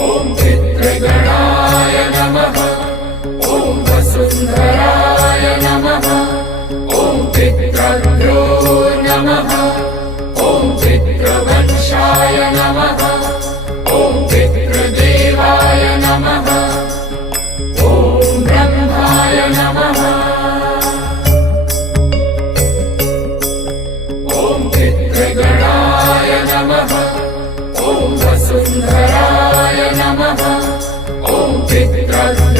ॐ पितृगणाय नमः। ॐ वसुन्धराय नमः। ॐ पितृभ्यो नमः। ॐ पितृवंशाय नमः। ॐ पितृदेवाय नमः। ॐ ब्रह्माय नमः। ॐ पितृगणाय नमः। ॐ वसुन्धराय नमः। ॐ पितृभ्यो